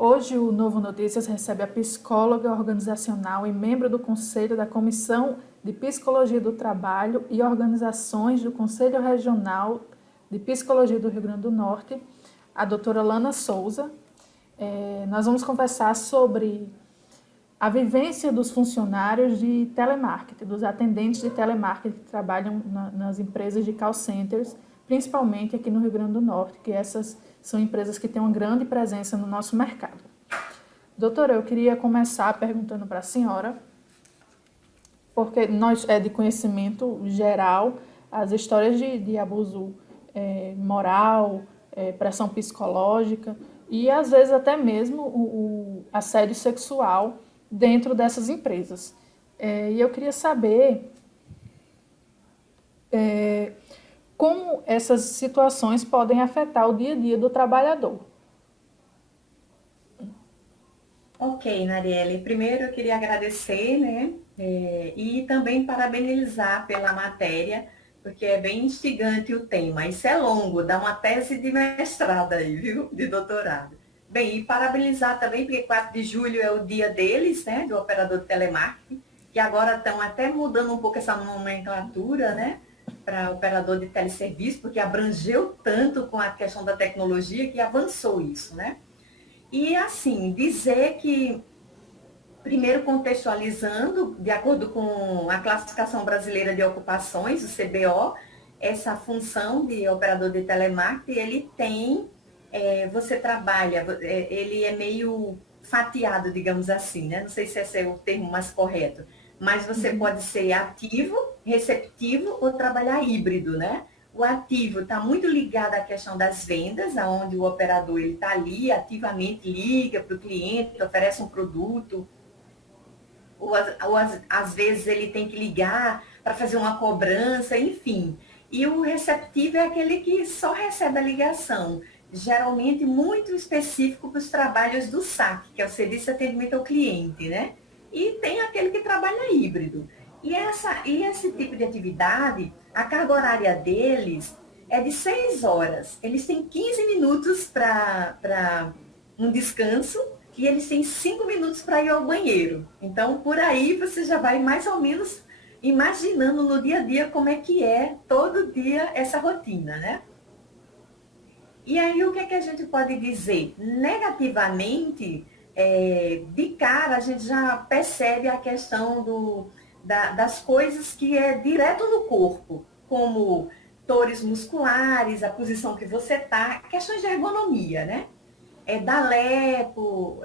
Hoje, o Novo Notícias recebe a psicóloga organizacional e membro do Conselho da Comissão de Psicologia do Trabalho e Organizações do Conselho Regional de Psicologia do Rio Grande do Norte, a doutora Lana Souza. Nós vamos conversar sobre a vivência dos funcionários de telemarketing, dos atendentes de telemarketing que trabalham nas empresas de call centers, principalmente aqui no Rio Grande do Norte, que essas são empresas que têm uma grande presença no nosso mercado. Doutora, eu queria começar perguntando para a senhora, porque nós é de conhecimento geral as histórias de abuso moral, pressão psicológica e às vezes até mesmo o assédio sexual dentro dessas empresas. E eu queria saber como essas situações podem afetar o dia a dia do trabalhador. Ok, Narielle. Primeiro eu queria agradecer, né? E também parabenizar pela matéria, porque é bem instigante o tema. Isso é longo, dá uma tese de mestrado aí, viu? De doutorado. Bem, e parabenizar também, porque 4 de julho é o dia deles, né? Do operador de telemarketing, que agora estão até mudando um pouco essa nomenclatura, né? Para operador de teleserviço, porque abrangeu tanto com a questão da tecnologia que avançou isso, né? E assim, dizer que, primeiro contextualizando, de acordo com a classificação brasileira de ocupações, o CBO, essa função de operador de telemarketing, ele tem, você trabalha, ele é meio fatiado, digamos assim, né? Não sei se esse é o termo mais correto, mas você pode ser ativo, receptivo ou trabalhar híbrido, né? O ativo está muito ligado à questão das vendas, onde o operador está ali, ativamente liga para o cliente, oferece um produto, ou às vezes ele tem que ligar para fazer uma cobrança, enfim. E o receptivo é aquele que só recebe a ligação, geralmente muito específico para os trabalhos do SAC, que é o Serviço de Atendimento ao Cliente, né? E tem aquele que trabalha híbrido. E esse tipo de atividade, a carga horária deles é de 6 horas. Eles têm 15 minutos para um descanso e eles têm 5 minutos para ir ao banheiro. Então, por aí você já vai mais ou menos imaginando no dia a dia como é que é todo dia essa rotina, né? E aí o que é que a gente pode dizer? Negativamente, de cara a gente já percebe a questão das coisas que é direto no corpo, como dores musculares, a posição que você está, questões de ergonomia, né? Da LEPO,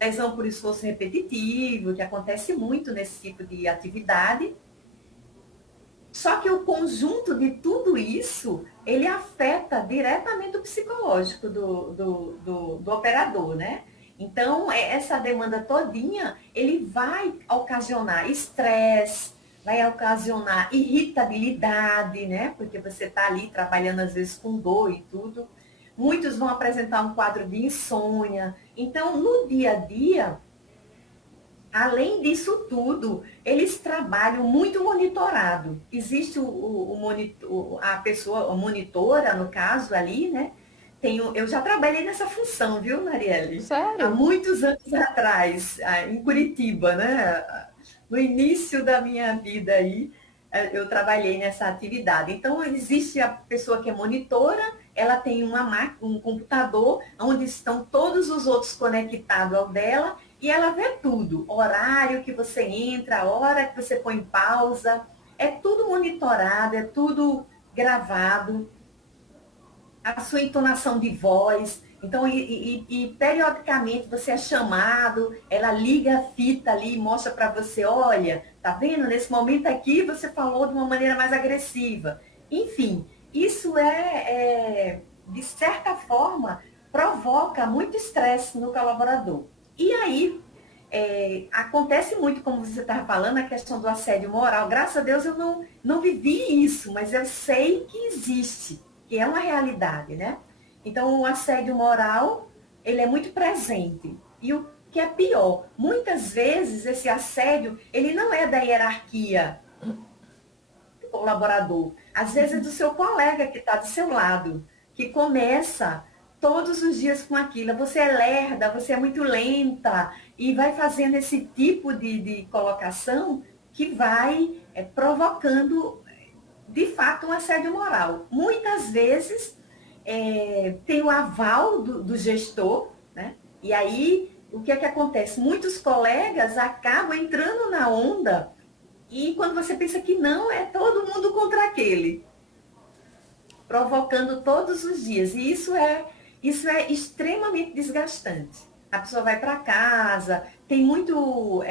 lesão por esforço repetitivo, que acontece muito nesse tipo de atividade. Só que o conjunto de tudo isso, ele afeta diretamente o psicológico do operador, né? Então, essa demanda todinha, ele vai ocasionar estresse, vai ocasionar irritabilidade, né? Porque você está ali trabalhando às vezes com dor e tudo. Muitos vão apresentar um quadro de insônia. Então, no dia a dia, além disso tudo, eles trabalham muito monitorado. Existe o monitor, a pessoa, a monitora, no caso ali, né? Eu já trabalhei nessa função, viu, Marielle? Há Sério? muitos anos atrás, em Curitiba, né? No início da minha vida aí, eu trabalhei nessa atividade. Então, existe a pessoa que é monitora, ela tem um computador onde estão todos os outros conectados ao dela e ela vê tudo, horário que você entra, a hora que você põe pausa, é tudo monitorado, é tudo gravado, a sua entonação de voz. Então, periodicamente você é chamado, ela liga a fita ali e mostra para você, olha, tá vendo? Nesse momento aqui você falou de uma maneira mais agressiva. Enfim, isso de certa forma, provoca muito estresse no colaborador. E aí, acontece muito, como você estava falando, a questão do assédio moral. Graças a Deus eu não vivi isso, mas eu sei que existe, que é uma realidade, né? Então, o assédio moral, ele é muito presente. E o que é pior, muitas vezes esse assédio, ele não é da hierarquia do colaborador. Às vezes é do seu colega que está do seu lado, que começa todos os dias com aquilo. Você é lerda, você é muito lenta, e vai fazendo esse tipo de colocação que vai provocando, de fato, um assédio moral. Muitas vezes tem o aval do gestor, né? E aí, o que é que acontece? Muitos colegas acabam entrando na onda e quando você pensa que não, é todo mundo contra aquele, provocando todos os dias. E isso é extremamente desgastante. A pessoa vai para casa, tem muito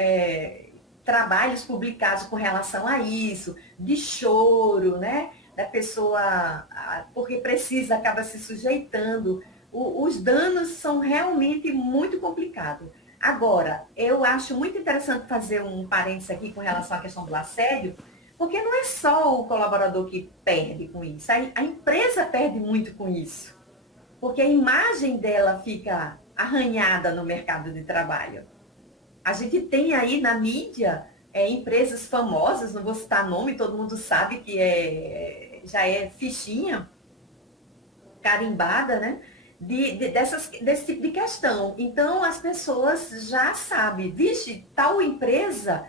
trabalhos publicados com relação a isso, de choro, né? Da pessoa, porque precisa, acaba se sujeitando. Os danos são realmente muito complicados. Agora, eu acho muito interessante fazer um parênteses aqui com relação à questão do assédio, porque não é só o colaborador que perde com isso, a empresa perde muito com isso, porque a imagem dela fica arranhada no mercado de trabalho. A gente tem aí na mídia empresas famosas, não vou citar nome, todo mundo sabe que já é fichinha carimbada, né? Desse tipo de questão. Então, as pessoas já sabem, vixe, tal empresa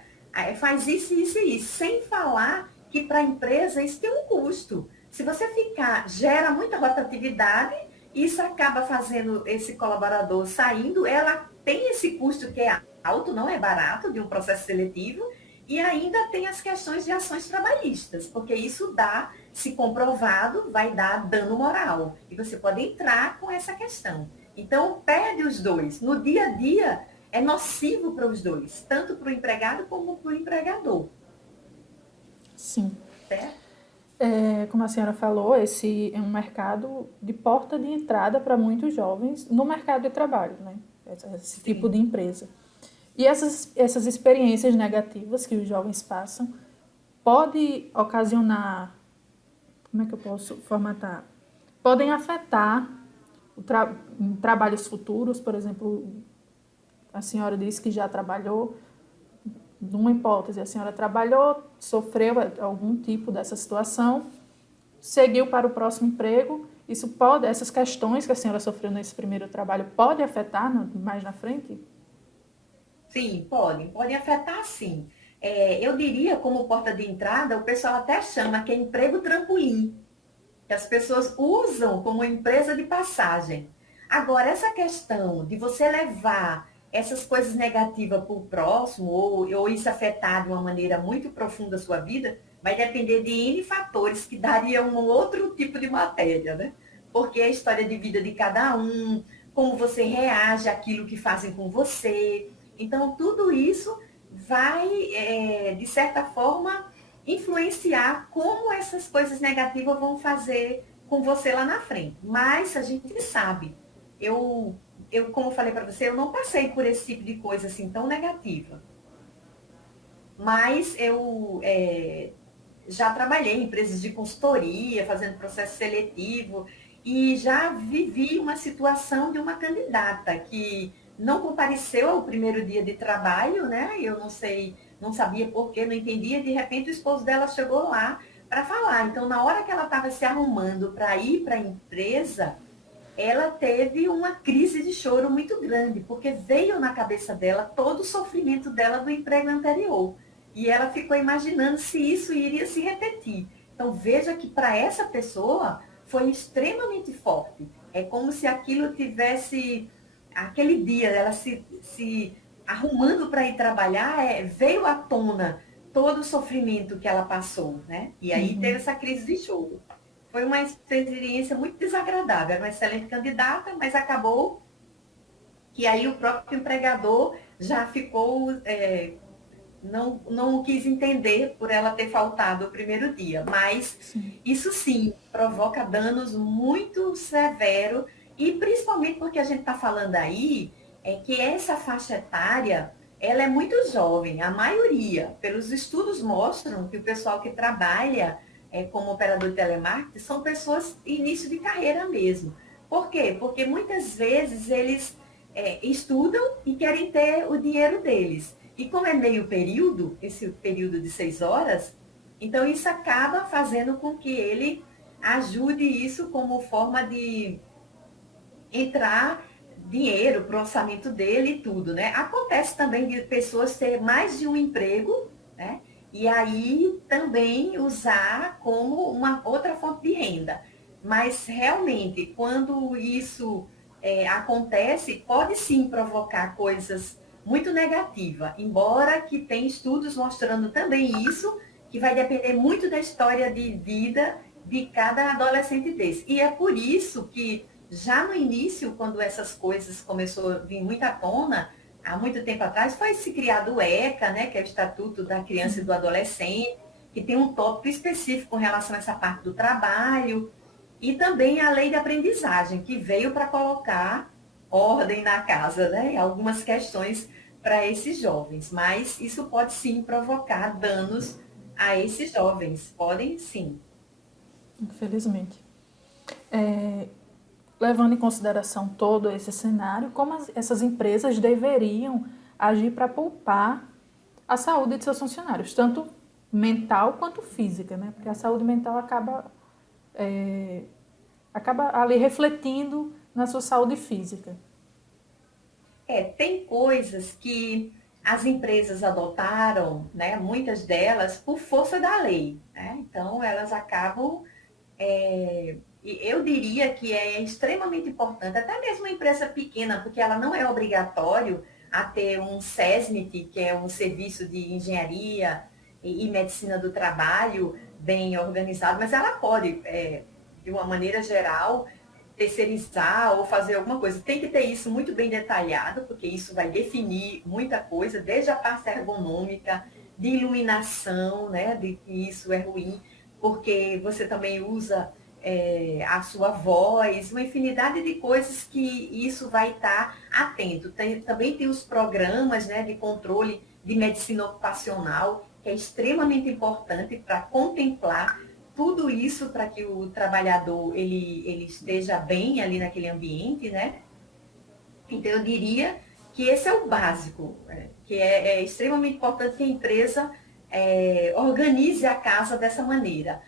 faz isso, isso e isso, sem falar que para a empresa isso tem um custo. Se você ficar, gera muita rotatividade, isso acaba fazendo esse colaborador saindo, ela tem esse custo que é alto, não é barato, de um processo seletivo, e ainda tem as questões de ações trabalhistas, porque isso dá, se comprovado, vai dar dano moral. E você pode entrar com essa questão. Então, perde os dois. No dia a dia, é nocivo para os dois, tanto para o empregado como para o empregador. Sim. Certo? Como a senhora falou, esse é um mercado de porta de entrada para muitos jovens no mercado de trabalho, né? Esse tipo de empresa. E essas experiências negativas que os jovens passam pode ocasionar, como é que eu posso formatar? Podem afetar trabalhos futuros, por exemplo, a senhora disse que já trabalhou, numa hipótese, a senhora trabalhou, sofreu algum tipo dessa situação, seguiu para o próximo emprego, essas questões que a senhora sofreu nesse primeiro trabalho, pode afetar mais na frente? Sim, pode afetar sim. Eu diria, como porta de entrada, o pessoal até chama que é emprego trampolim, que as pessoas usam como empresa de passagem. Agora, essa questão de você levar essas coisas negativas para o próximo, ou isso afetar de uma maneira muito profunda a sua vida, vai depender de N fatores que dariam um outro tipo de matéria, né? Porque é a história de vida de cada um, como você reage àquilo que fazem com você. Então, tudo isso vai, de certa forma, influenciar como essas coisas negativas vão fazer com você lá na frente. Mas a gente sabe, como falei para você, eu não passei por esse tipo de coisa assim tão negativa. Mas eu já trabalhei em empresas de consultoria, fazendo processo seletivo, e já vivi uma situação de uma candidata que não compareceu ao primeiro dia de trabalho, né? Eu não sei, não sabia por quê, não entendia, de repente o esposo dela chegou lá para falar. Então, na hora que ela estava se arrumando para ir para a empresa, ela teve uma crise de choro muito grande, porque veio na cabeça dela todo o sofrimento dela do emprego anterior. E ela ficou imaginando se isso iria se repetir. Então, veja que para essa pessoa foi extremamente forte. É como se aquilo tivesse, aquele dia, ela se arrumando para ir trabalhar, veio à tona todo o sofrimento que ela passou, né? E aí teve essa crise de choro. Foi uma experiência muito desagradável. Era uma excelente candidata, mas acabou que aí o próprio empregador já ficou, não quis entender por ela ter faltado o primeiro dia. Mas isso sim provoca danos muito severos, e principalmente porque a gente está falando aí que essa faixa etária ela é muito jovem, a maioria. Pelos estudos mostram que o pessoal que trabalha como operador de telemarketing são pessoas início de carreira mesmo. Por quê? Porque muitas vezes eles estudam e querem ter o dinheiro deles. E como é meio período, esse período de 6 horas, então isso acaba fazendo com que ele ajude isso como forma de entrar dinheiro para o orçamento dele e tudo, né? Acontece também de pessoas ter mais de um emprego, né? E aí também usar como uma outra fonte de renda. Mas realmente, quando isso acontece, pode sim provocar coisas muito negativas, embora que tem estudos mostrando também isso, que vai depender muito da história de vida de cada adolescente desse. E é por isso que já no início, quando essas coisas começou a vir muito à tona, há muito tempo atrás, foi se criado o ECA, né, que é o Estatuto da Criança e do Adolescente, que tem um tópico específico com relação a essa parte do trabalho, e também a lei de aprendizagem, que veio para colocar ordem na casa, né, e algumas questões para esses jovens. Mas isso pode sim provocar danos a esses jovens, podem sim. Infelizmente. Levando em consideração todo esse cenário, como essas empresas deveriam agir para poupar a saúde de seus funcionários, tanto mental quanto física, né? Porque a saúde mental acaba ali refletindo na sua saúde física. Tem coisas que as empresas adotaram, né, muitas delas, por força da lei. Né? Então, elas acabam. Eu diria que é extremamente importante, até mesmo uma empresa pequena, porque ela não é obrigatório a ter um SESMIT, que é um serviço de engenharia e medicina do trabalho bem organizado, mas ela pode, de uma maneira geral, terceirizar ou fazer alguma coisa. Tem que ter isso muito bem detalhado, porque isso vai definir muita coisa, desde a parte ergonômica, de iluminação, né, de que isso é ruim, porque você também usa a sua voz, uma infinidade de coisas que isso vai estar atento. Também tem os programas, né, de controle de medicina ocupacional, que é extremamente importante para contemplar tudo isso para que o trabalhador ele esteja bem ali naquele ambiente, né? Então, eu diria que esse é o básico, que é extremamente importante que a empresa organize a casa dessa maneira.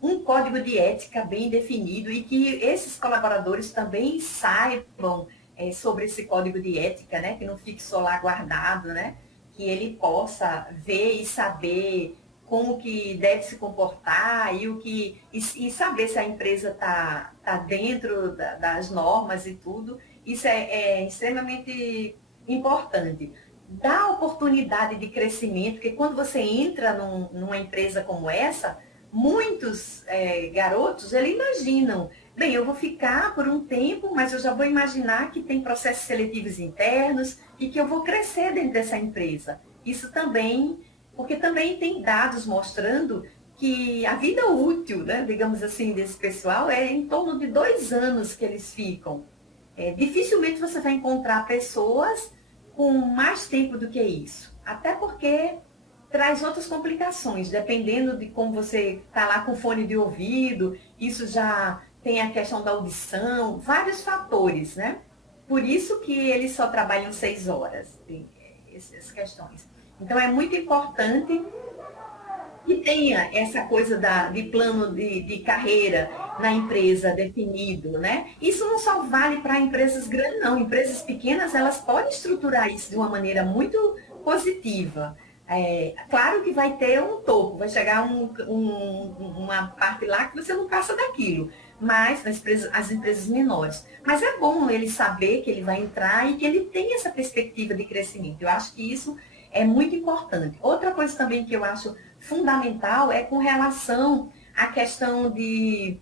Um código de ética bem definido e que esses colaboradores também saibam sobre esse código de ética, né? Que não fique só lá guardado, né? Que ele possa ver e saber como que deve se comportar e saber se a empresa tá dentro das normas e tudo. Isso é extremamente importante. Dá oportunidade de crescimento, porque quando você entra numa empresa como essa, muitos garotos, eles imaginam, bem, eu vou ficar por um tempo, mas eu já vou imaginar que tem processos seletivos internos e que eu vou crescer dentro dessa empresa. Isso também, porque também tem dados mostrando que a vida útil, né, digamos assim, desse pessoal é em torno de 2 anos que eles ficam. Dificilmente você vai encontrar pessoas com mais tempo do que isso. Até porque traz outras complicações, dependendo de como você está lá com fone de ouvido, isso já tem a questão da audição, vários fatores, né? Por isso que eles só trabalham 6 horas, tem essas questões. Então, é muito importante que tenha essa coisa de plano de carreira na empresa definido, né? Isso não só vale para empresas grandes, não. Empresas pequenas, elas podem estruturar isso de uma maneira muito positiva. Claro que vai ter um topo, vai chegar uma parte lá que você não passa daquilo, mas as empresas menores. Mas é bom ele saber que ele vai entrar e que ele tem essa perspectiva de crescimento. Eu acho que isso é muito importante. Outra coisa também que eu acho fundamental é com relação à questão de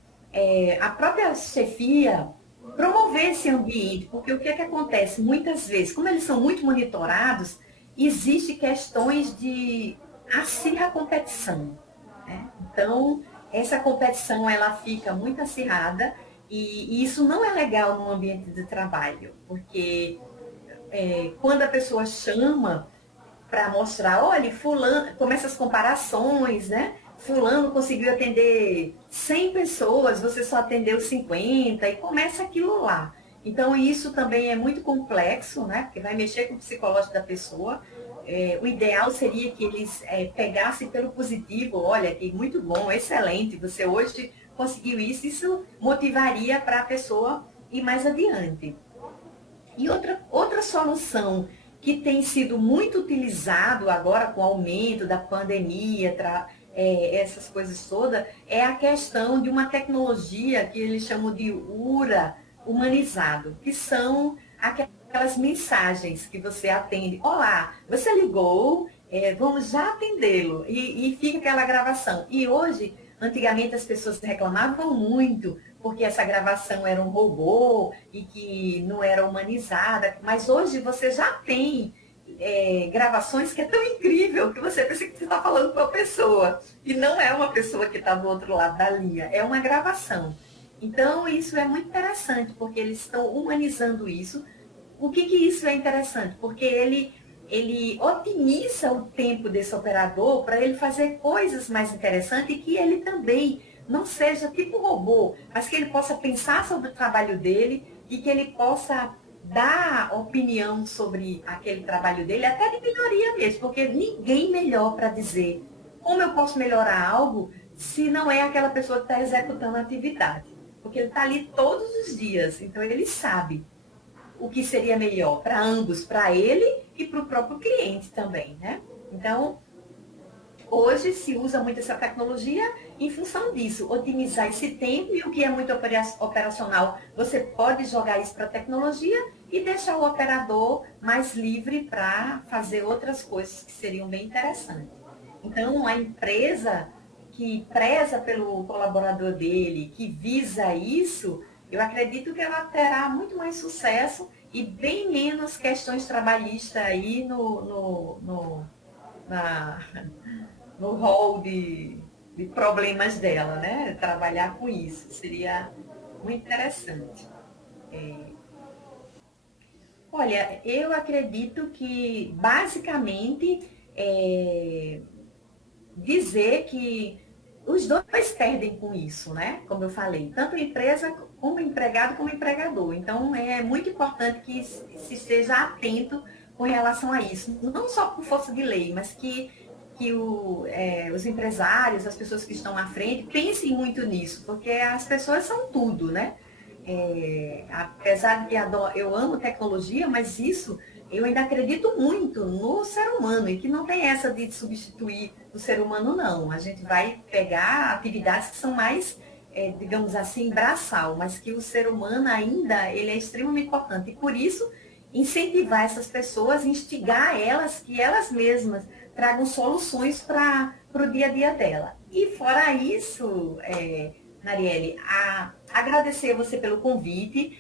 a própria chefia promover esse ambiente, porque o que é que acontece? Muitas vezes, como eles são muito monitorados, existe questões de acirra competição. Né? Então, essa competição ela fica muito acirrada e isso não é legal no ambiente de trabalho, porque quando a pessoa chama para mostrar, olha, fulano, começa as comparações, né? Fulano conseguiu atender 100 pessoas, você só atendeu 50, e começa aquilo lá. Então, isso também é muito complexo, né? Porque vai mexer com o psicológico da pessoa. O ideal seria que eles pegassem pelo positivo, olha, que muito bom, excelente, você hoje conseguiu isso, isso motivaria para a pessoa ir mais adiante. E outra solução que tem sido muito utilizado agora com o aumento da pandemia, essas coisas todas, é a questão de uma tecnologia que eles chamam de URA humanizado, que são aquelas mensagens que você atende. Olá, você ligou, vamos já atendê-lo. E fica aquela gravação. E hoje, antigamente as pessoas reclamavam muito porque essa gravação era um robô e que não era humanizada, mas hoje você já tem gravações que é tão incrível que você pensa que você está falando com uma pessoa e não é uma pessoa que está do outro lado da linha, é uma gravação. Então isso é muito interessante porque eles estão humanizando isso. O que isso é interessante? Porque ele otimiza o tempo desse operador para ele fazer coisas mais interessantes e que ele também não seja tipo um robô, mas que ele possa pensar sobre o trabalho dele e que ele possa dar opinião sobre aquele trabalho dele, até de melhoria mesmo, porque ninguém melhor para dizer como eu posso melhorar algo se não é aquela pessoa que está executando a atividade. Porque ele está ali todos os dias, então ele sabe o que seria melhor para ambos, para ele e para o próprio cliente também, né? Então, hoje se usa muito essa tecnologia em função disso, otimizar esse tempo e o que é muito operacional, você pode jogar isso para a tecnologia e deixar o operador mais livre para fazer outras coisas que seriam bem interessantes. Então, a empresa que preza pelo colaborador dele, que visa isso, eu acredito que ela terá muito mais sucesso e bem menos questões trabalhistas aí no hall de problemas dela, né? Trabalhar com isso seria muito interessante. Olha, eu acredito que basicamente dizer que os dois perdem com isso, né? Como eu falei, tanto a empresa como empregado como empregador. Então é muito importante que se esteja atento com relação a isso, não só por força de lei, mas que os empresários, as pessoas que estão à frente, pensem muito nisso, porque as pessoas são tudo, né? Apesar de que eu amo tecnologia, mas isso eu ainda acredito muito no ser humano e que não tem essa de substituir o ser humano, não. A gente vai pegar atividades que são mais, digamos assim, braçal, mas que o ser humano ainda ele é extremamente importante. E por isso, incentivar essas pessoas, instigar elas, que elas mesmas tragam soluções para o dia a dia dela. E fora isso, Narielle, agradecer a você pelo convite.